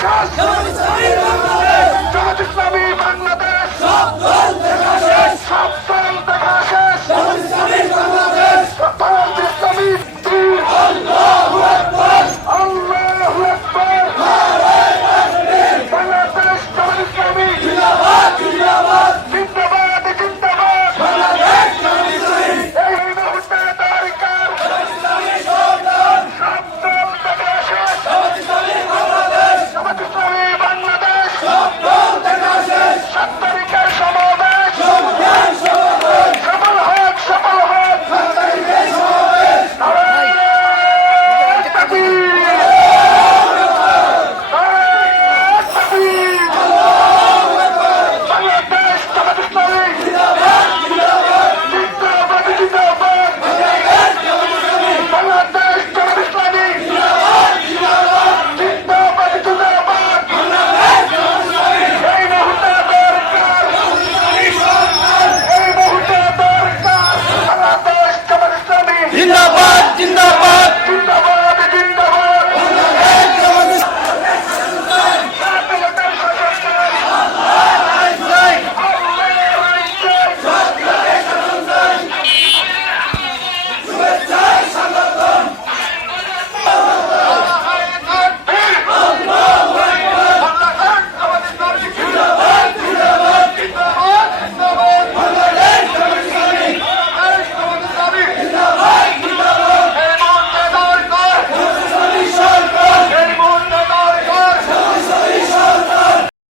শাসন জামাত ইসলামী বাংলাদেশ